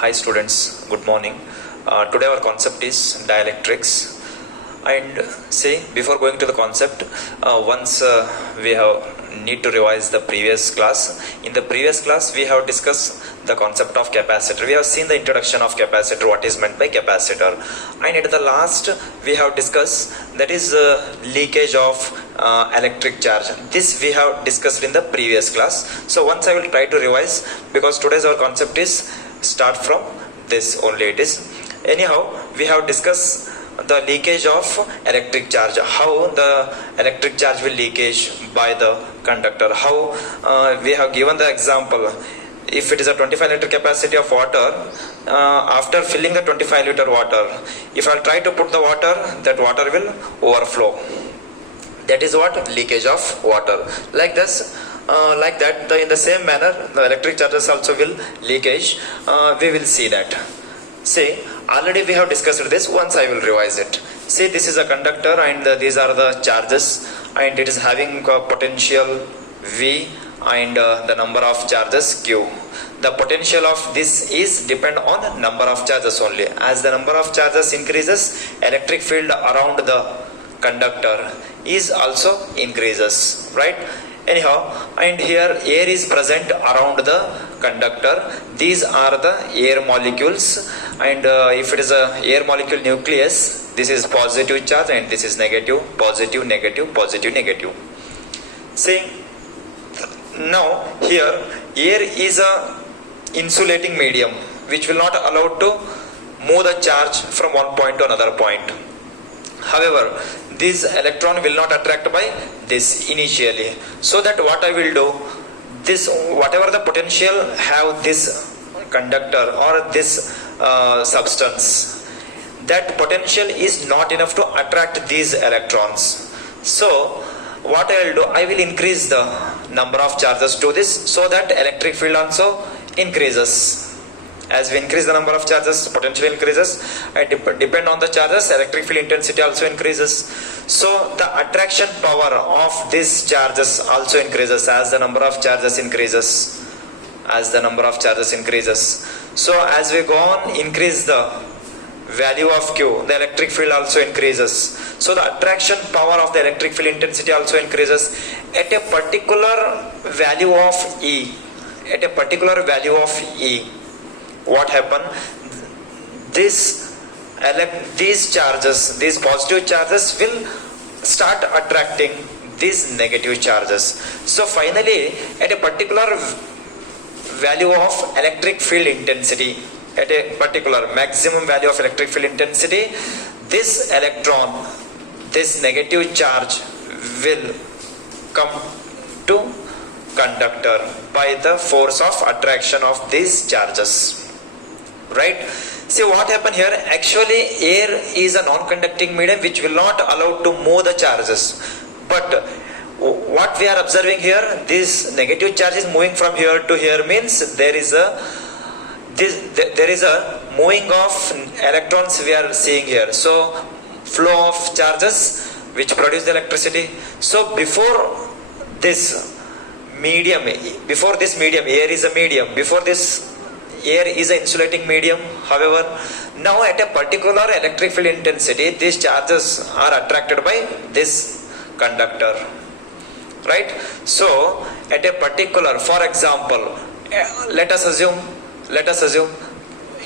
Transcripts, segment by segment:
Hi students, good morning. Today our concept is dielectrics. And see, before going to the concept, once we have need to revise the previous class. In the previous class, we have discussed the concept of capacitor. We have seen the introduction of capacitor, what is meant by capacitor. And at the last, we have discussed that is leakage of electric charge. This we have discussed in the previous class. So once I will try to revise, because today's our concept is start from this only it is. Anyhow, we have discussed the leakage of electric charge, how the electric charge will leakage by the conductor, how we have given the example. If it is a 25 liter capacity of water, after filling the 25 liter water, if I try to put the water, that water will overflow. That is what leakage of water. Like this, like that, in the same manner, the electric charges also will leakage. We will see that. See, already we have discussed this. Once I will revise it. See, this is a conductor and these are the charges, and it is having a potential V and the number of charges Q. The potential of this is depend on number of charges only. As the number of charges increases, electric field around the conductor is also increases, right? Anyhow, and here air is present around the conductor. These are the air molecules, and if it is a air molecule nucleus, this is positive charge and this is negative, positive, negative, positive, negative. See, now here air is a insulating medium which will not allow to move the charge from one point to another point. However, this electron will not attract by this initially. So that what I will do, this whatever the potential have this conductor or this substance, that potential is not enough to attract these electrons. So what I will do, I will increase the number of charges to this, so that electric field also increases. As we increase the number of charges, potential increases, and depend on the charges, electric field intensity also increases. So the attraction power of these charges also increases as the number of charges increases. As the number of charges increases. So as we go on, increase the value of Q, the electric field also increases. So the attraction power of the electric field intensity also increases at a particular value of E. At a particular value of E. What happened? These charges, these positive charges will start attracting these negative charges. So finally, at a particular value of electric field intensity, at a particular maximum value of electric field intensity, this electron, this negative charge will come to conductor by the force of attraction of these charges. Right? See what happened here, actually air is a non-conducting medium which will not allow to move the charges, but what we are observing here, this negative charge is moving from here to here, means there is a moving of electrons we are seeing here. So flow of charges which produce the electricity. So before this medium, air is a medium, before this air is an insulating medium. However, now at a particular electric field intensity, these charges are attracted by this conductor, right? So at a particular, for example, let us assume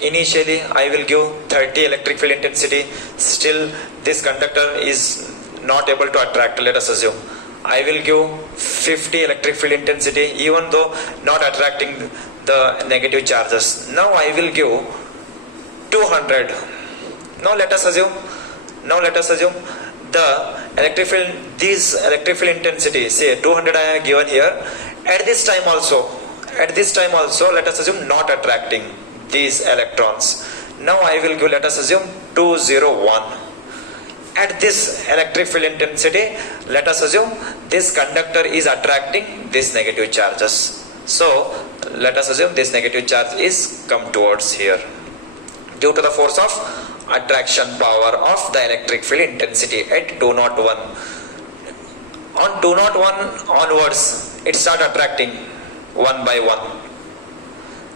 initially I will give 30 electric field intensity, still this conductor is not able to attract. Let us assume I will give 50 electric field intensity, even though not attracting the negative charges. Now I will give 200. Now let us assume the electric field, these electric field intensity, say 200 I have given here. At this time also, let us assume not attracting these electrons. Now I will give, let us assume 201. At this electric field intensity, let us assume this conductor is attracting these negative charges. So let us assume this negative charge is come towards here due to the force of attraction power of the electric field intensity at 201. On 201 onwards, it start attracting one by one.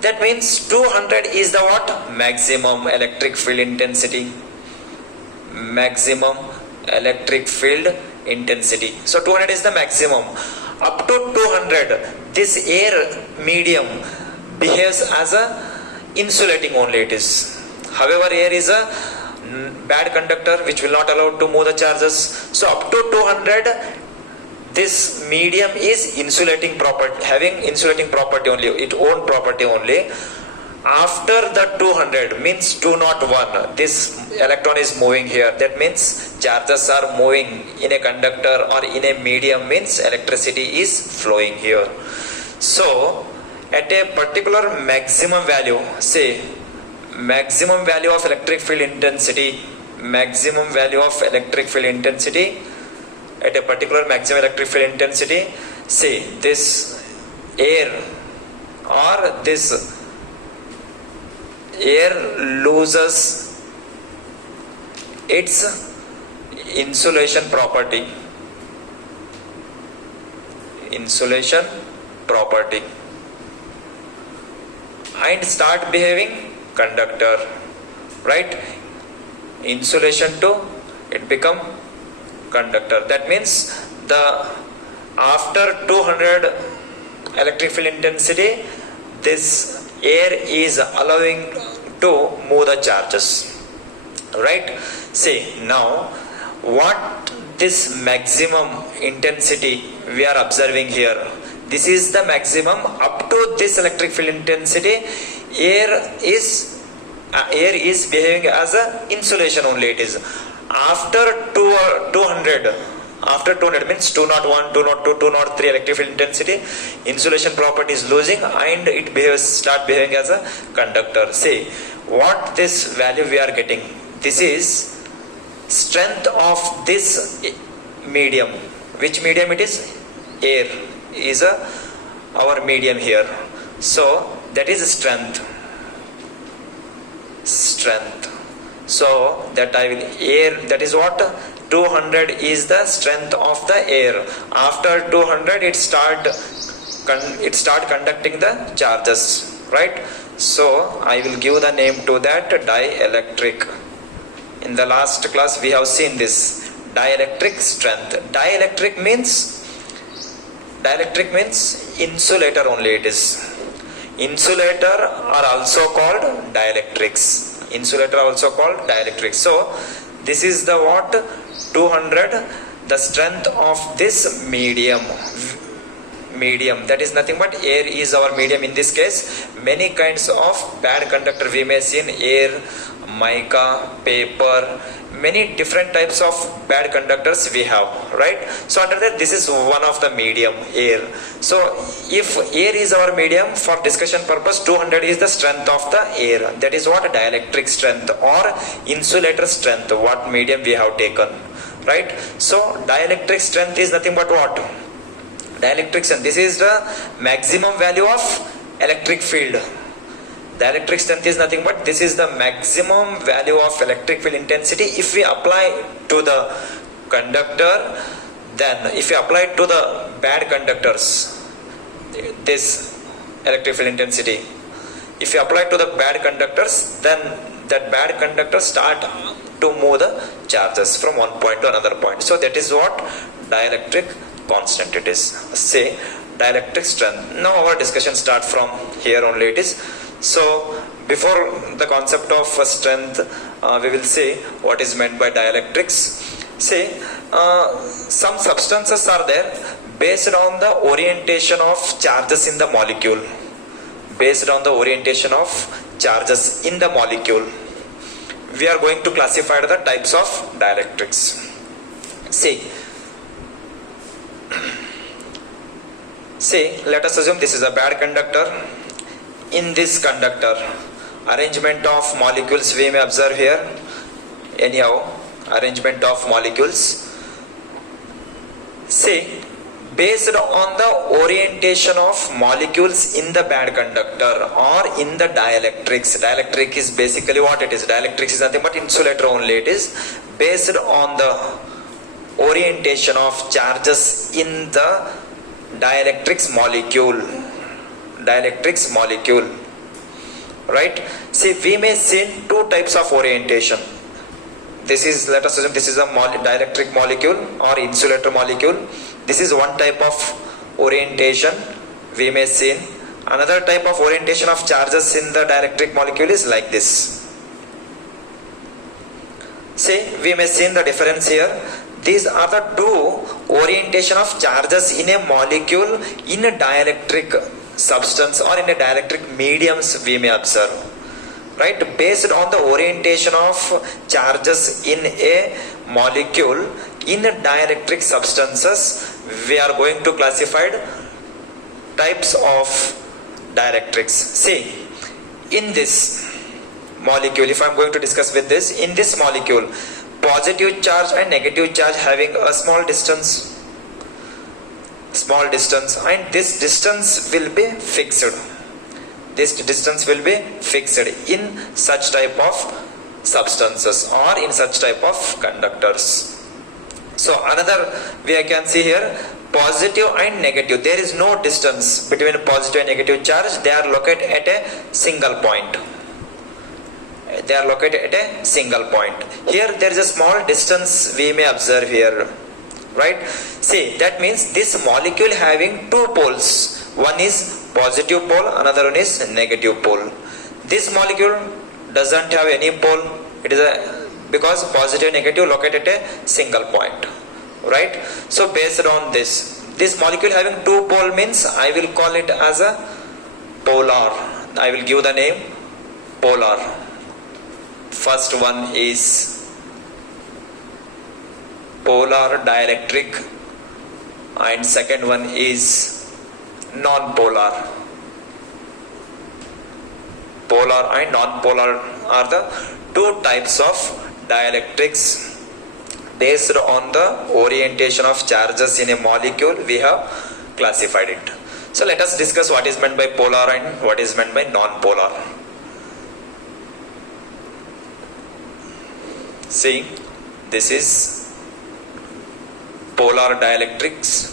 That means 200 is the what? Maximum electric field intensity. Maximum electric field intensity. So 200 is the maximum. Up to 200, this air medium behaves as a insulating only it is. However, air is a bad conductor which will not allow to move the charges. So up to 200, this medium is insulating property, having insulating property only, its own property only. After the 200 means 201, this electron is moving here. That means charges are moving in a conductor or in a medium, means electricity is flowing here. So at a particular maximum value, say maximum value of electric field intensity, maximum value of electric field intensity, at a particular maximum electric field intensity, say this air or this air loses its insulation property, insulation property, and start behaving conductor, right? Insulation to it become conductor. That means the after 200 electric field intensity, this air is allowing to move the charges, right? See now what this maximum intensity we are observing here. This is the maximum. Up to this electric field intensity, air is behaving as a insulation only it is. After 200, after 200 means 201, 202, 203 electric field intensity, insulation property is losing and it start behaving as a conductor. See what this value we are getting. This is strength of this medium. Which medium it is? Air is our medium here. So that is strength. So that I will air, that is what 200 is the strength of the air. After 200 it start conducting the charges, right? So I will give the name to that dielectric. In the last class we have seen this dielectric strength. Dielectric means insulator only it is. Insulator are also called dielectrics. Insulator also called dielectrics. So this is the what 200, the strength of this medium, that is nothing but air is our medium. In this case many kinds of bad conductor we may see in air, mica, paper, many different types of bad conductors we have, right? So under that this is one of the medium, air. So if air is our medium, for discussion purpose 200 is the strength of the air. That is what dielectric strength or insulator strength, what medium we have taken, right? So dielectric strength is nothing but what? Dielectric strength. This is the maximum value of electric field. Dielectric strength is nothing but this is the maximum value of electric field intensity. If we apply to the conductor, then if we apply to the bad conductors this electric field intensity, if you apply to the bad conductors, then that bad conductor start to move the charges from one point to another point. So that is what dielectric constant it is. Say dielectric strength. Now our discussion start from here only it is. So before the concept of strength, we will see what is meant by dielectrics. Say some substances are there based on the orientation of charges in the molecule. Based on the orientation of charges in the molecule, we are going to classify the types of dielectrics. See, let us assume this is a bad conductor. In this conductor, arrangement of molecules we may observe here. Anyhow, arrangement of molecules. See, based on the orientation of molecules in the bad conductor or in the dielectrics. Dielectric is basically what it is. Dielectrics is nothing but insulator only it is. Based on the orientation of charges in the dielectrics molecule. Dielectrics molecule. right? See, we may see two types of orientation. This is, let us assume this is a dielectric molecule or insulator molecule. This is one type of orientation we may see. Another type of orientation of charges in the dielectric molecule is like this. See, we may see the difference here. These are the two orientation of charges in a molecule in a dielectric substance or in a dielectric mediums we may observe, right? Based on the orientation of charges in a molecule in a dielectric substances, we are going to classify types of Directrix. See, in this molecule, if I am going to discuss with this, in this molecule, positive charge and negative charge having a small distance, and this distance will be fixed. This distance will be fixed in such type of substances or in such type of conductors. So another way I can see here, positive and negative, there is no distance between positive and negative charge. They are located at a single point. They are located at a single point. Here there is a small distance we may observe here, right? See, that means this molecule having two poles. One is positive pole, another one is negative pole. This molecule doesn't have any pole. It is because positive and negative located at a single point, right? So based on this molecule having two pole means I will call it as a polar. I will give the name polar. First one is polar dielectric and second one is non-polar. Polar and non-polar are the two types of dielectrics based on the orientation of charges in a molecule. We have classified it. So let us discuss what is meant by polar and what is meant by non-polar. See, this is polar dielectrics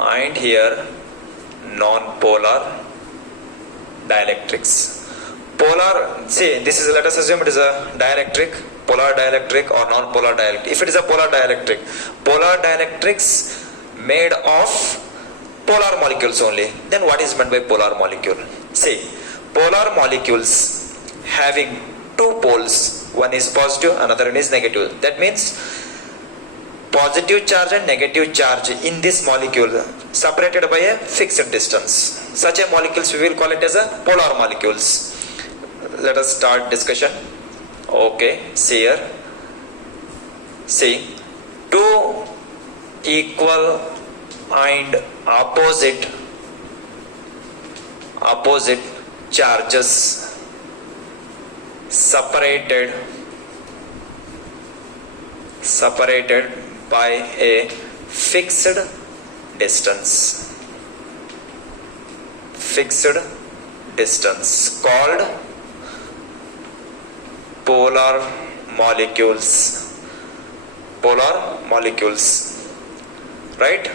and here non-polar dielectrics. Polar, see, this is, let us assume it is a dielectric, polar dielectric or non-polar dielectric. If it is a polar dielectrics made of polar molecules only, then what is meant by polar molecule? See, polar molecules having two poles, one is positive, another one is negative. That means positive charge and negative charge in this molecule separated by a fixed distance. Such a molecules we will call it as a polar molecules. Let us start discussion. Okay, see here. See, two equal and opposite charges separated by a fixed distance called polar molecules, right?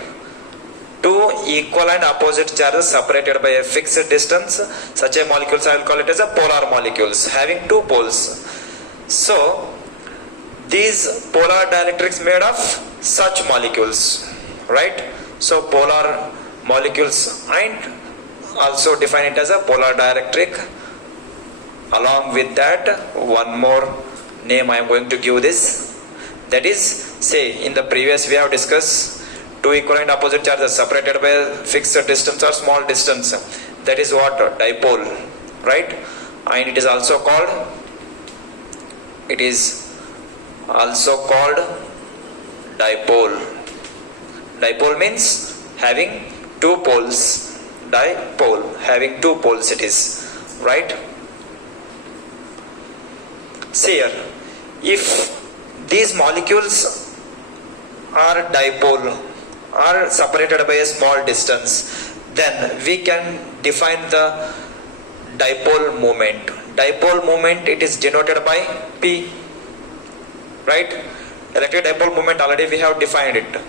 Two equal and opposite charges separated by a fixed distance, such a molecules I will call it as a polar molecules having two poles. So these polar dielectrics made of such molecules, right? So polar molecules, and also define it as a polar dielectric. Along with that, one more name I am going to give this. That is, say, in the previous we have discussed two equal and opposite charges separated by a fixed distance or small distance. That is what? Dipole, right? And it is also called dipole. Dipole means having two poles. Dipole, having two poles it is, right? See here, if these molecules are dipole, are separated by a small distance, then we can define the dipole moment. Dipole moment, it is denoted by P, right? Electric dipole moment, already we have defined it.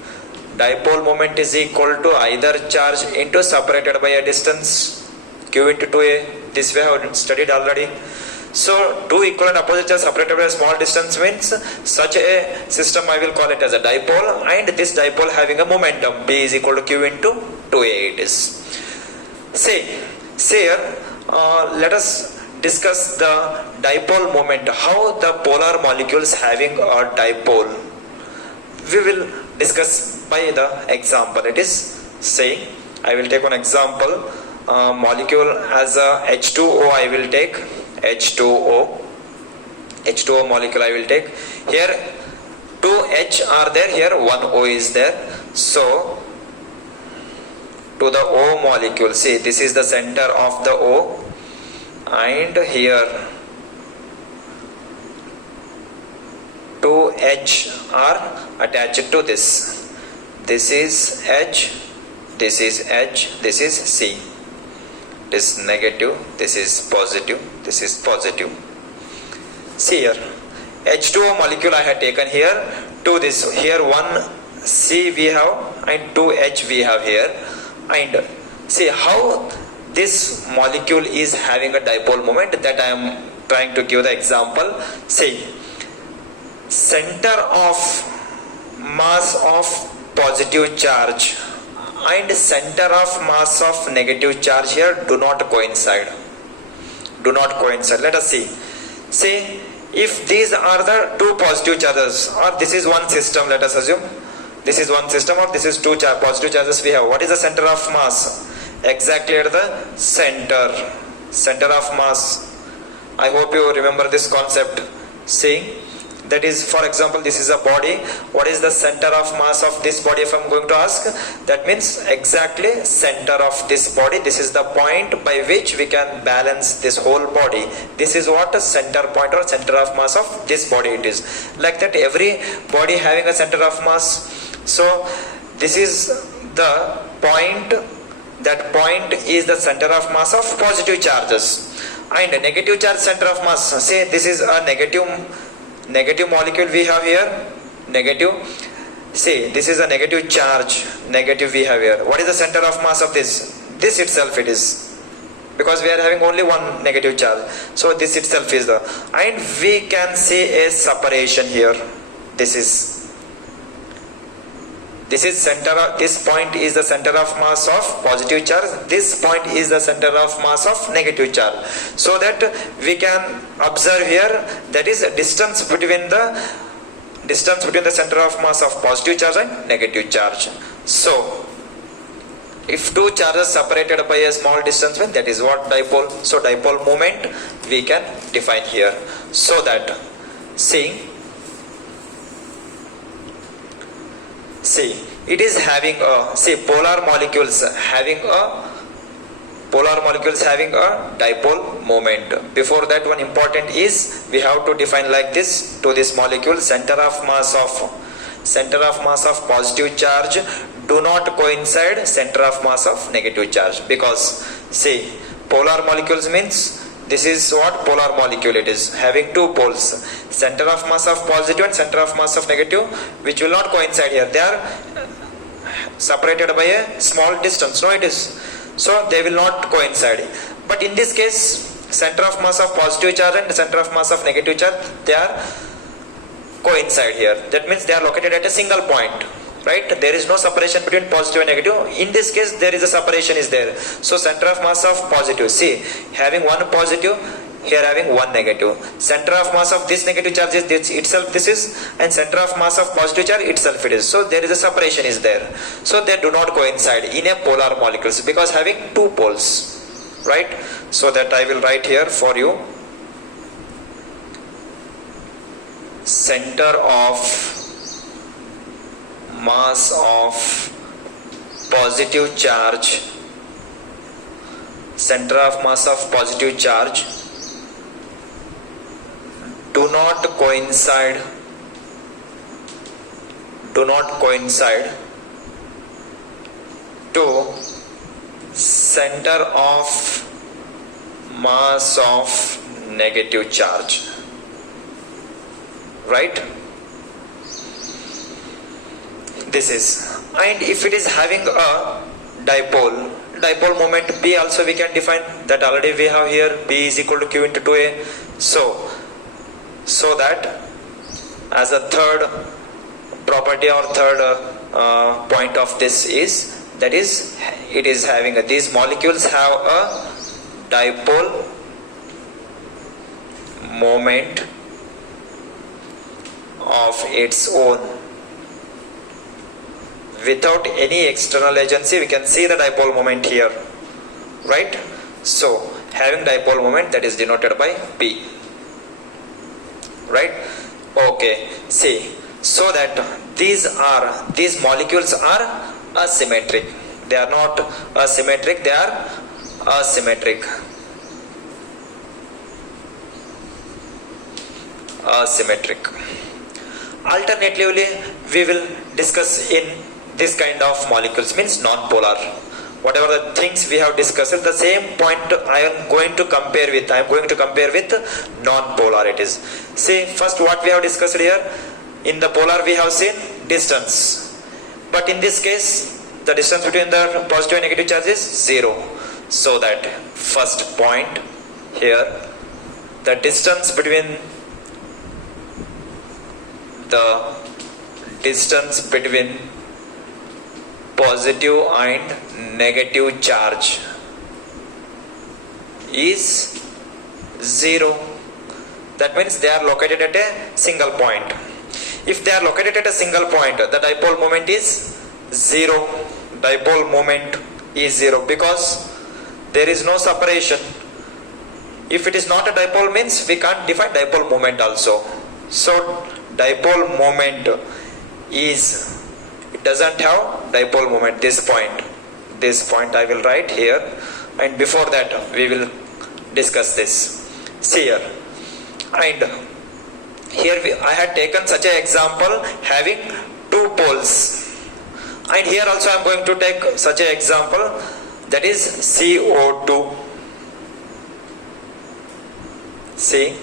Dipole moment is equal to either charge into separated by a distance Q into 2A This we have studied already. So two equivalent opposite charges separated by a small distance means such a system I will call it as a dipole, and this dipole having a momentum P is equal to Q into 2A it is. See here, let us discuss the dipole moment, how the polar molecules having a dipole. We will discuss by the example. It is saying, I will take one example, molecule as a H2O I will take, H2O molecule I will take. Here 2 H are there, here 1 O is there. So to the O molecule, see this is the center of the O, and here 2 H are attached to this. This is H, this is H, this is C. This is negative, this is positive, this is positive. See here, H2O molecule I have taken here to this. Here 1 C we have and 2 H we have here. And see how this molecule is having a dipole moment, that I am trying to give the example. See, center of mass of positive charge and center of mass of negative charge here do not coincide. Let us see. See, if these are the two positive charges, or this is one system, let us assume this is one system, or this is two positive charges we have. What is the center of mass? Exactly at the center of mass. I hope you remember this concept. See, that is, for example, this is a body. What is the center of mass of this body if I am going to ask? That means exactly center of this body. This is the point by which we can balance this whole body. This is what a center point or center of mass of this body it is. Like that, every body having a center of mass. So this is the point. That point is the center of mass of positive charges. And negative charge center of mass. Say this is a negative molecule we have here, negative. See, this is a negative charge, negative we have here. What is the center of mass of this? This itself it is, because we are having only one negative charge. So this itself is the, and we can see a separation here. This is center of, this point is the center of mass of positive charge, this point is the center of mass of negative charge. So that we can observe here, that is a distance between the center of mass of positive charge and negative charge. So if two charges separated by a small distance, that is what dipole. So dipole moment we can define here. So that, see, it is having a, polar molecules having a dipole moment. Before that, one important is we have to define like this: to this molecule, center of mass of positive charge do not coincide center of mass of negative charge, because see, polar molecules means this is what polar molecule it is, having two poles, center of mass of positive and center of mass of negative, which will not coincide here. They are separated by a small distance. No, it is. So they will not coincide. But in this case, center of mass of positive charge and center of mass of negative charge, they are coincide here. That means they are located at a single point. Right? There is no separation between positive and negative. In this case, there is a separation is there. So center of mass of positive, see, having one positive, here having one negative. Center of mass of this negative charge is this itself, this is, and center of mass of positive charge itself it is. So there is a separation is there. So they do not coincide in a polar molecules, because having two poles. Right? So that I will write here for you. Center of mass of positive charge, center of mass of positive charge do not coincide to center of mass of negative charge. Right? This is, and if it is having a dipole, dipole moment P also we can define that. Already we have here P is equal to Q into 2A. So that as a third property or third point of this is, that is, it is having these molecules have a dipole moment of its own. Without any external agency we can see the dipole moment here, right? So having dipole moment, that is denoted by P, right? Okay, see, so that these molecules are asymmetric. They are not asymmetric, they are asymmetric. Alternatively, we will discuss in this kind of molecules, means non-polar. Whatever the things we have discussed, the same point I am going to compare with. I am going to compare with non-polarities. See, first what we have discussed here, in the polar we have seen distance, but in this case the distance between the positive and negative charge is 0. So that first point here, the distance between positive and negative charge is 0. That means they are located at a single point. If they are located at a single point, the dipole moment is 0. Dipole moment is 0 because there is no separation. If it is not a dipole, means we can't define dipole moment also. So dipole moment is, it doesn't have dipole moment. This point I will write here, and before that we will discuss this. See here, and here I had taken such an example having two poles, and here also I am going to take such an example, that is CO2. See,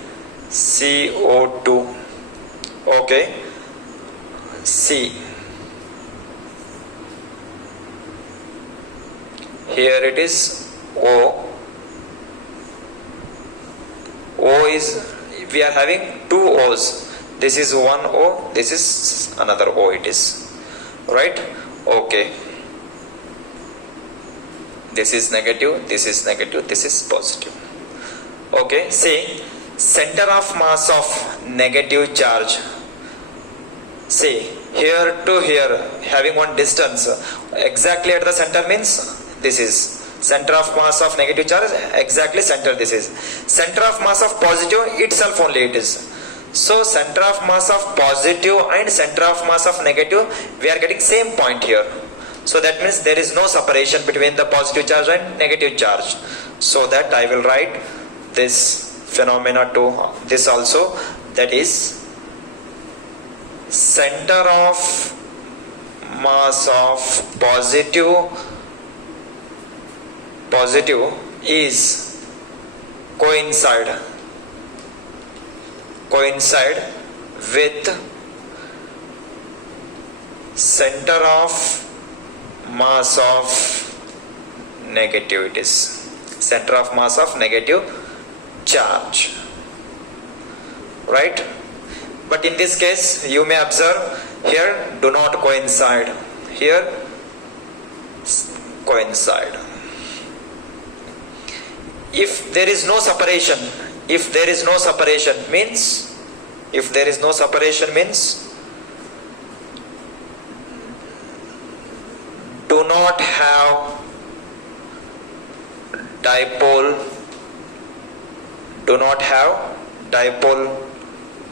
CO2. Okay, C. Here it is O. O is, we are having two O's. This is one O, this is another O, it is, right? Okay. This is negative, this is negative, this is positive. Okay, see, center of mass of negative charge. See, here to here having one distance exactly at the center, means this is center of mass of negative charge, exactly center. This is center of mass of positive itself only it is. So center of mass of positive and center of mass of negative, we are getting same point here. So that means there is no separation between the positive charge and negative charge. So that I will write this phenomena to this also, that is center of mass of positive is coincide with center of mass of negative. It is center of mass of negative charge, right? But in this case you may observe here do not coincide, here coincide. If there is no separation, means do not have dipole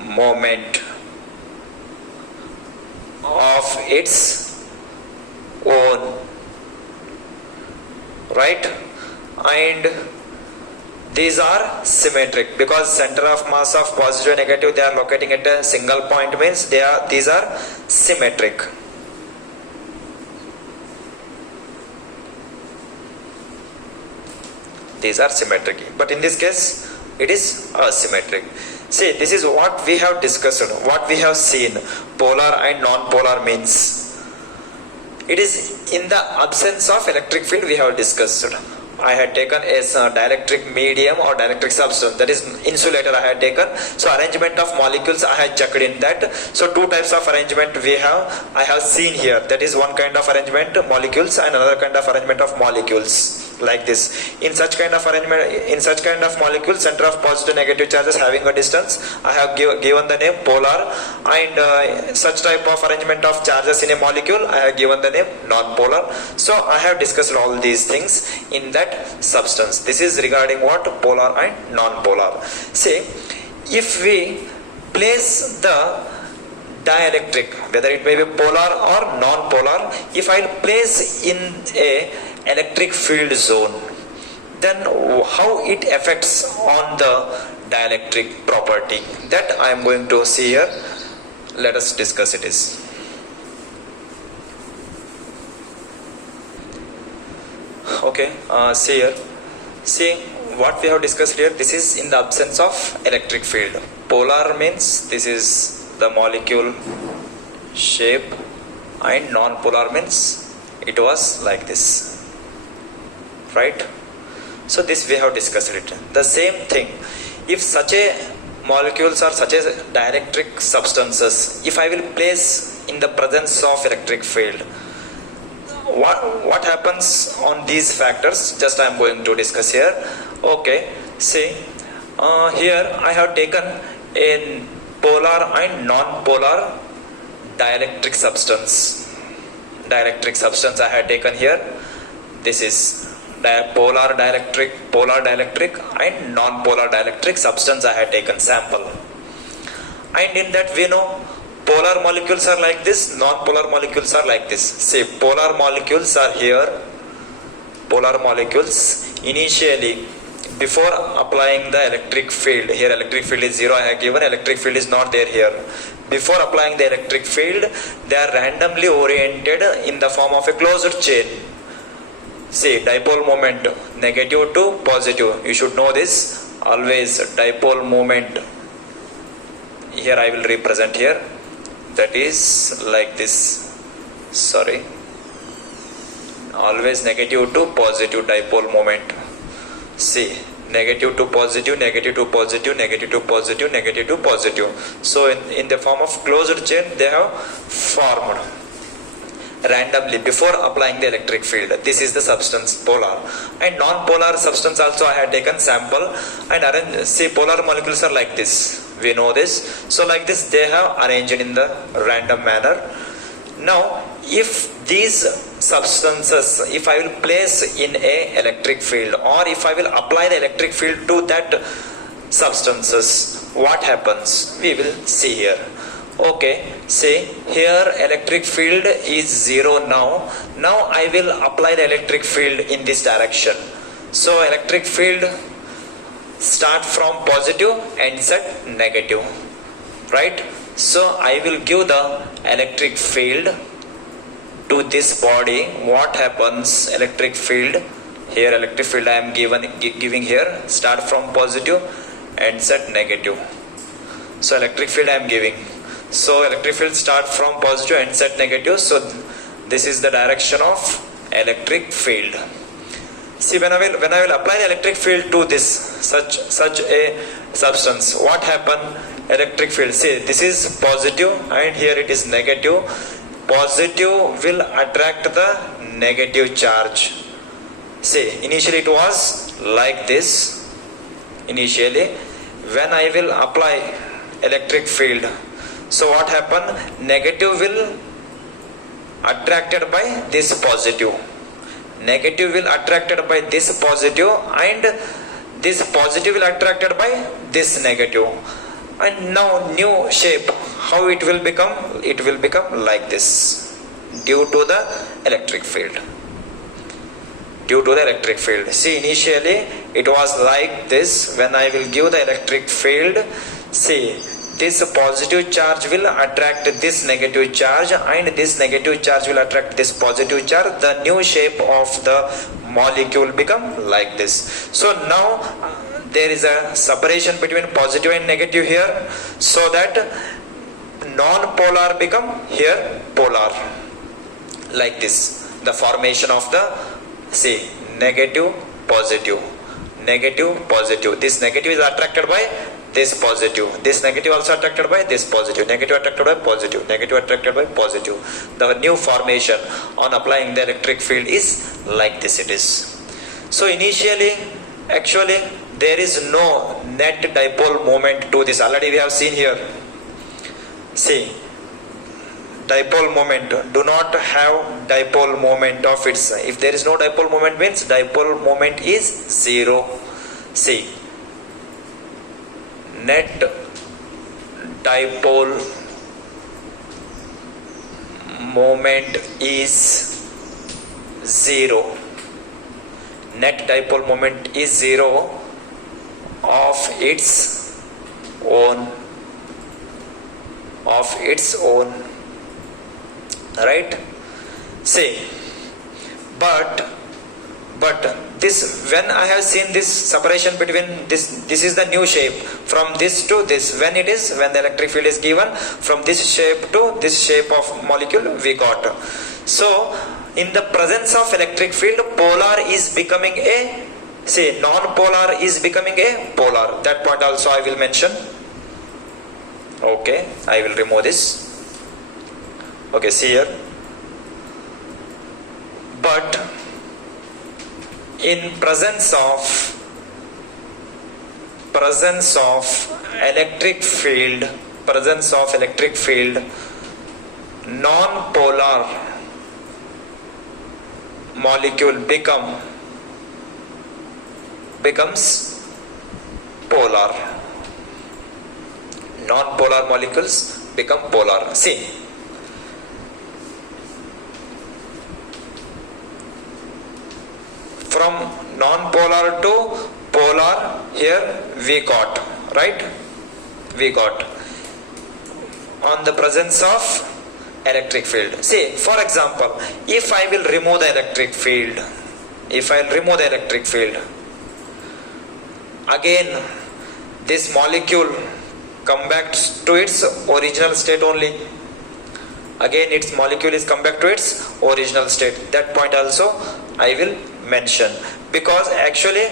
moment of its own, right? And these are symmetric because center of mass of positive and negative, they are locating at a single point, means these are symmetric. These are symmetric, but in this case it is asymmetric. See, this is what we have discussed, what we have seen, polar and non-polar means. It is in the absence of electric field we have discussed. I had taken as a dielectric medium or dielectric substance, that is insulator I had taken. So arrangement of molecules I had checked in that. So two types of arrangement I have seen here. That is one kind of arrangement molecules and another kind of arrangement of molecules, like this. In such kind of arrangement, in such kind of molecule, center of positive negative charges having a distance, I have given the name polar, and such type of arrangement of charges in a molecule I have given the name non-polar. So I have discussed all these things in that substance. This is regarding what? Polar and non-polar. See, if we place the dielectric, whether it may be polar or non-polar, if I place in a electric field zone, then how it affects on the dielectric property, that I am going to see here. Let us discuss it is. Okay, see here. See what we have discussed here. This is in the absence of electric field. Polar means this is the molecule shape, and non-polar means it was like this. Right? So this we have discussed it. The same thing, if such a molecules or such as dielectric substances, if I will place in the presence of electric field, what happens on these factors, just I am going to discuss here. Okay, see, here I have taken a polar and non-polar dielectric substance. Dielectric substance I had taken here. This is polar dielectric and non-polar dielectric substance I had taken sample. And in that we know polar molecules are like this, non-polar molecules are like this. See, polar molecules are here. Polar molecules initially, before applying the electric field, here electric field is 0 I have given, electric field is not there here. Before applying the electric field, they are randomly oriented in the form of a closed chain. See, dipole moment, negative to positive. You should know this. Always dipole moment. Here I will represent here. That is like this. Sorry. Always negative to positive dipole moment. See, negative to positive, negative to positive, negative to positive, negative to positive. So in the form of closed chain they have formed randomly before applying the electric field. This is the substance polar. And non-polar substance also I had taken sample and arranged. See, polar molecules are like this. We know this. So like this they have arranged in the random manner. Now if these substances, if I will place in a electric field, or if I will apply the electric field to that substances, what happens? We will see here. Okay, see here electric field is 0 now. Now I will apply the electric field in this direction. So electric field start from positive and set negative. Right? So I will give the electric field to this body. What happens? Electric field, here electric field I am giving here, start from positive and set negative. So electric field I am giving. So electric field start from positive and set negative. So this is the direction of electric field. See, when I will apply the electric field to this such a substance, what happen? Electric field, see, this is positive and here it is negative. Positive will attract the negative charge. See, initially it was like this. Initially, when I will apply electric field, so what happen? Negative will attracted by this positive. Negative will attracted by this positive, and this positive will attracted by this negative. And now new shape, how it will become? It will become like this due to the electric field. Due to the electric field. See, initially it was like this. When I will give the electric field, see, this positive charge will attract this negative charge and this negative charge will attract this positive charge. The new shape of the molecule become like this. So now there is a separation between positive and negative here, so that non-polar become here polar, like this, the formation of the, see, negative positive, negative positive. This negative is attracted by this positive, this negative also attracted by this positive, negative attracted by positive, negative attracted by positive. The new formation on applying the electric field is like this it is. So initially, actually there is no net dipole moment to this. Already we have seen here, see, dipole moment do not have dipole moment of its. If there is no dipole moment means dipole moment is zero. See, net dipole moment is zero. Net dipole moment is zero of its own, right? See, but this, when I have seen this separation between this is the new shape from this to this, when the electric field is given from this shape to this shape of molecule we got. So in the presence of electric field, polar is becoming a, say, non-polar is becoming a polar. That point also I will mention. Okay, I will remove this. Okay, see here. But in presence of electric field, non-polar molecule becomes polar. Non-polar molecules become polar. See, from non-polar to polar, here we got, right? We got on the presence of electric field. See, for example, if I will remove the electric field, again this molecule come back to its original state only. Again its molecule is come back to its original state. That point also I will mention, because actually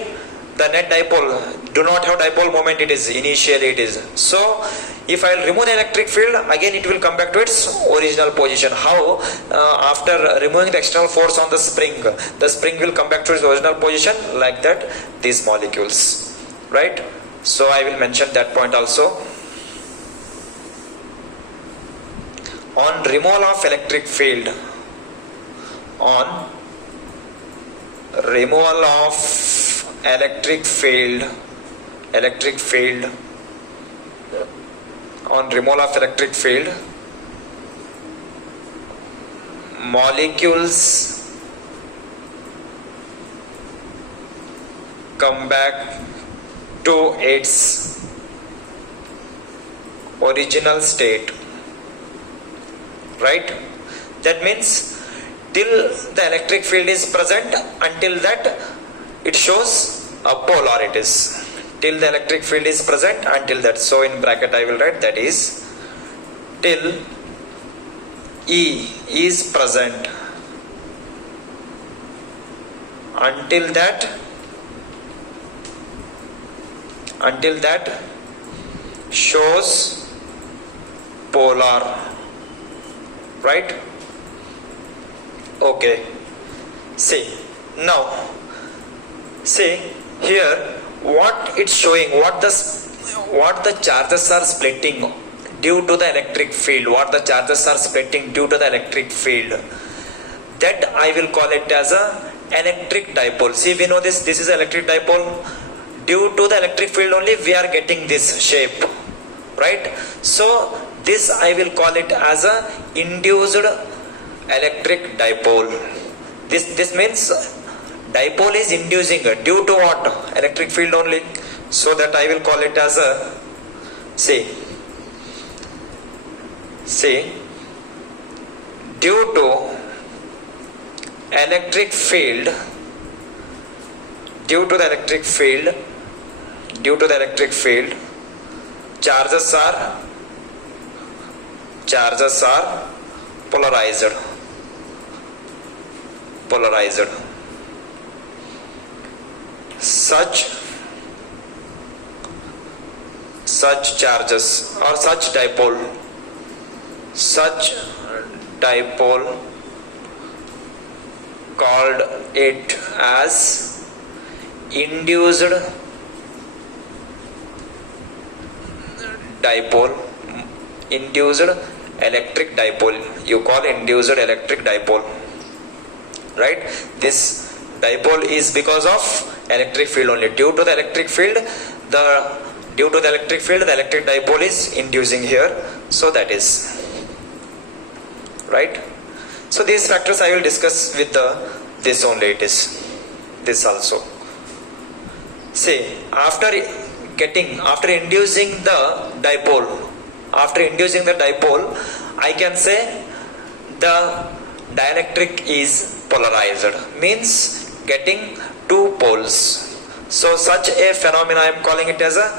the net dipole do not have dipole moment, initially it is. So if I will remove the electric field, again it will come back to its original position. How? After removing the external force on the spring will come back to its original position, like that these molecules, right? So I will mention that point also. On removal of electric field, on removal of electric field, molecules come back to its original state, right? That means till the electric field is present, until that it shows a polarities. Till the electric field is present, until that. So in bracket I will write, that is till E is present, until that shows polar, right? Okay, see, now see here what it's showing, what the charges are splitting due to the electric field, that I will call it as a electric dipole. See, we know this is electric dipole. Due to the electric field only we are getting this shape, right? So this I will call it as a induced electric dipole. This means dipole is inducing due to what? Electric field only. So that I will call it as a, see, due to electric field, charges are polarized, polarized. Such charges or such dipole called it as induced electric dipole. You call induced electric dipole, right? This dipole is because of electric field only. Due to the electric field, the electric dipole is inducing here. So that is right. So these factors I will discuss with this only. It is this also. See, after inducing the dipole, I can say the dielectric is polarized, means getting two poles. So such a phenomena I am calling it as a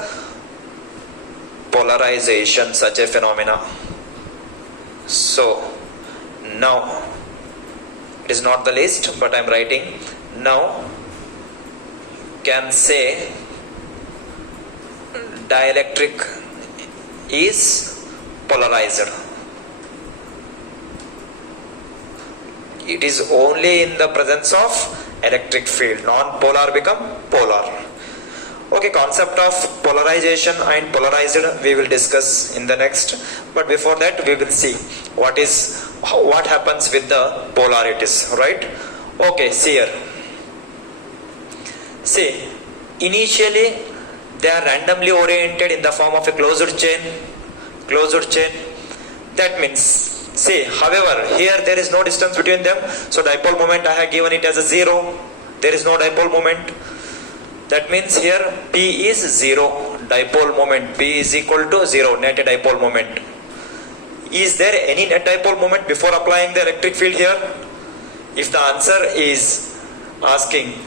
polarization, such a phenomena. So now it is not the list, but I am writing now. Can say dielectric is polarized. It is only in the presence of electric field. Non-polar become polar. Okay, concept of polarization and polarized we will discuss in the next. But before that we will see what happens with the polarities, right? Okay, see here. See, initially they are randomly oriented in the form of a closed chain. That means, see, however, here there is no distance between them, so dipole moment I have given it as a 0. There is no dipole moment. That means here P is 0. Dipole moment P is equal to 0. Net dipole moment. Is there any net dipole moment before applying the electric field here? If the answer is asking,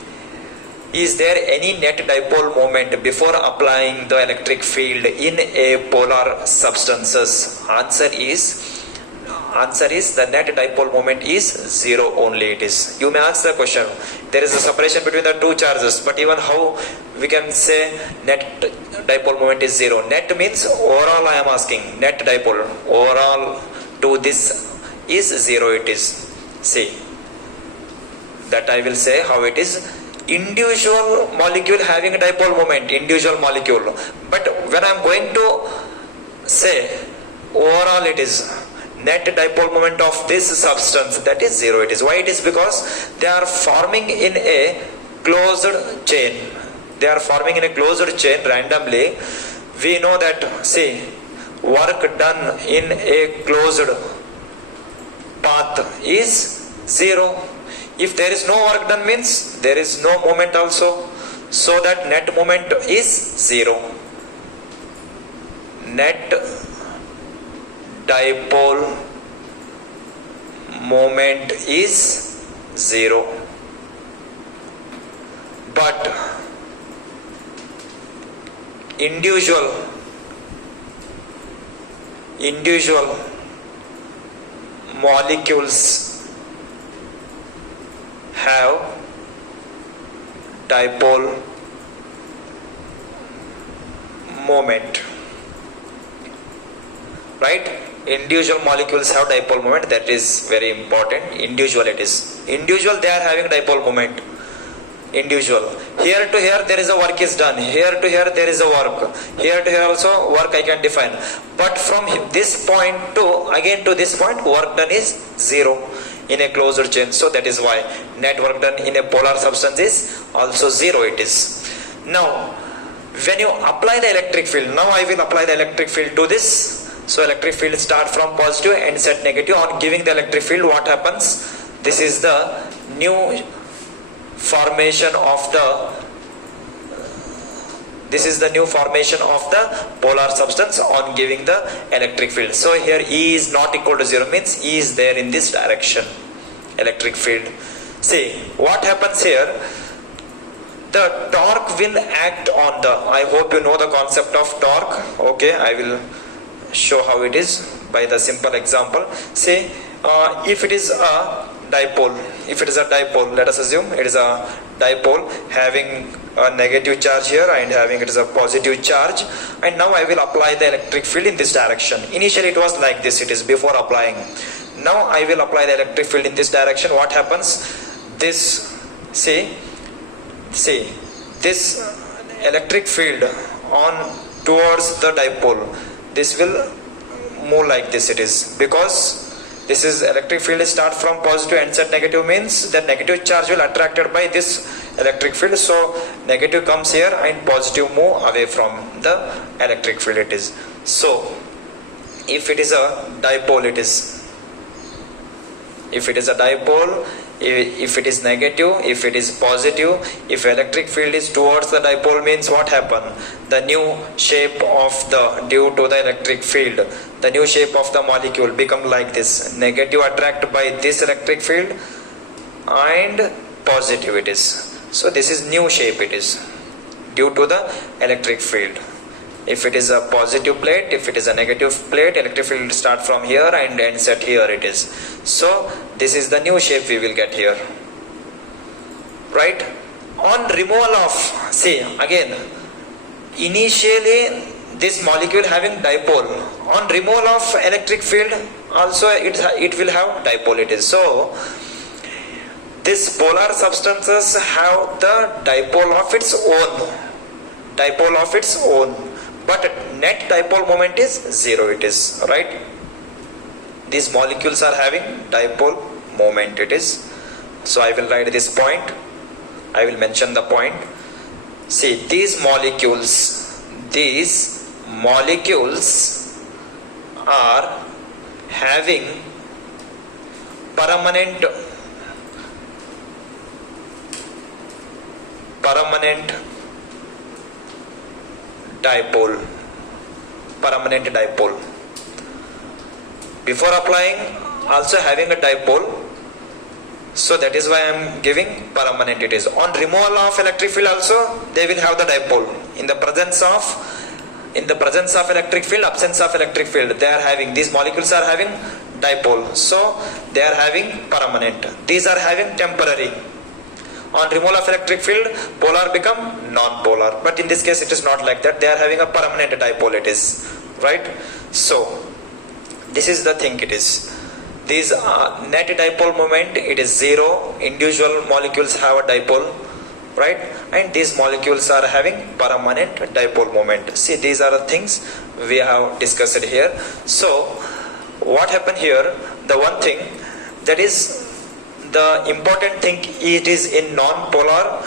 is there any net dipole moment before applying the electric field in a polar substances? Answer is the net dipole moment is 0 only. It is. You may ask the question, there is a separation between the two charges, but even how we can say net dipole moment is 0? Net means overall I am asking, net dipole overall to this is 0 it is. See, that I will say how it is. Individual molecule having a dipole moment, individual molecule. But when I am going to say overall it is net dipole moment of this substance, that is 0 it is. Why it is? Because they are forming in a closed chain. Randomly. We know that, see, work done in a closed path is 0. If there is no work done means there is no moment also. So that net moment is 0. Net dipole moment is 0. But individual molecules have dipole moment, right? Individual molecules have dipole moment. That is very important. Individual it is. Individual they are having dipole moment. Individual. Here to here there is a work is done. Here to here there is a work. Here to here also work I can define. But from this point to again to this point, work done is 0 in a closed chain. So that is why net work done in a polar substance is also 0 it is. Now when you apply the electric field, now I will apply the electric field to this. So electric field start from positive and set negative. On giving the electric field, what happens? This is the new formation of the polar substance on giving the electric field. So here E is not equal to 0 means E is there in this direction, electric field. See what happens here, the torque will act on the, I hope you know the concept of torque. Okay, I will show how it is by the simple example. Say if it is a dipole, if it is a dipole, let us assume it is a dipole having a negative charge here and having it is a positive charge, and now I will apply the electric field in this direction. Initially it was like this, it is before applying. Now I will apply the electric field in this direction. What happens? This, see this electric field on towards the dipole, this will move like this, it is because this is electric field start from positive and set negative, means that negative charge will attracted by this electric field, so negative comes here and positive move away from the electric field, it is. So if it is a dipole, it is, if it is a dipole, if it is negative, if it is positive, if electric field is towards the dipole, means what happen? The new shape of the, due to the electric field, the new shape of the molecule become like this, negative attract by this electric field and positive it is. So this is new shape, it is due to the electric field. If it is a positive plate, if it is a negative plate, electric field will start from here and end set here, it is. So this is the new shape we will get here, right? On removal of, see again, initially this molecule having dipole, on removal of electric field also it will have dipole, it is. So these polar substances have the dipole of its own, but net dipole moment is 0, it is, right? These molecules are having dipole moment, it is. So I will write this point, I will mention the point. See, these molecules are having permanent dipole. Before applying also having a dipole, so that is why I am giving permanent, it is. On removal of electric field also they will have the dipole. In the presence of electric field, absence of electric field, they are having, these molecules are having dipole, so they are having permanent. These are having temporary. On removal of electric field, polar become non-polar, but in this case it is not like that, they are having a permanent dipole, it is, right? So this is the thing, it is. These net dipole moment, it is 0, individual molecules have a dipole, right? And these molecules are having permanent dipole moment. See, these are the things we have discussed here. So what happened here, the one thing that is the important thing, it is in non-polar,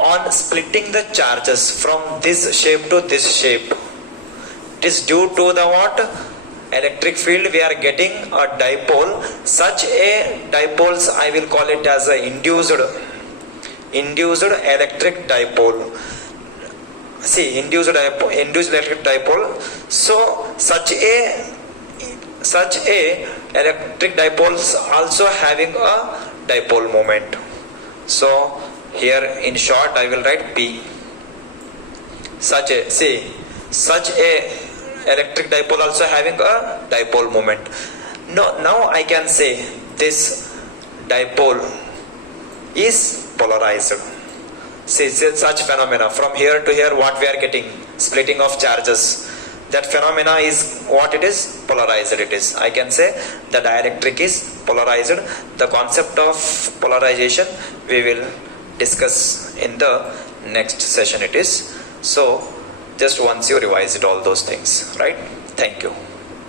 on splitting the charges from this shape to this shape, it is due to the what? Electric field, we are getting a dipole. Such a dipoles I will call it as a induced electric dipole. See, induced electric dipole. So such a electric dipoles also having a dipole moment. So here in short I will write P. Such a electric dipole also having a dipole moment. Now I can say this dipole is polarized. See, such phenomena from here to here, what we are getting, splitting of charges, that phenomena is what it is, polarized it is. I can say the dielectric is polarized. The concept of polarization we will discuss in the next session, it is. So just once you revise it, all those things, right? Thank you.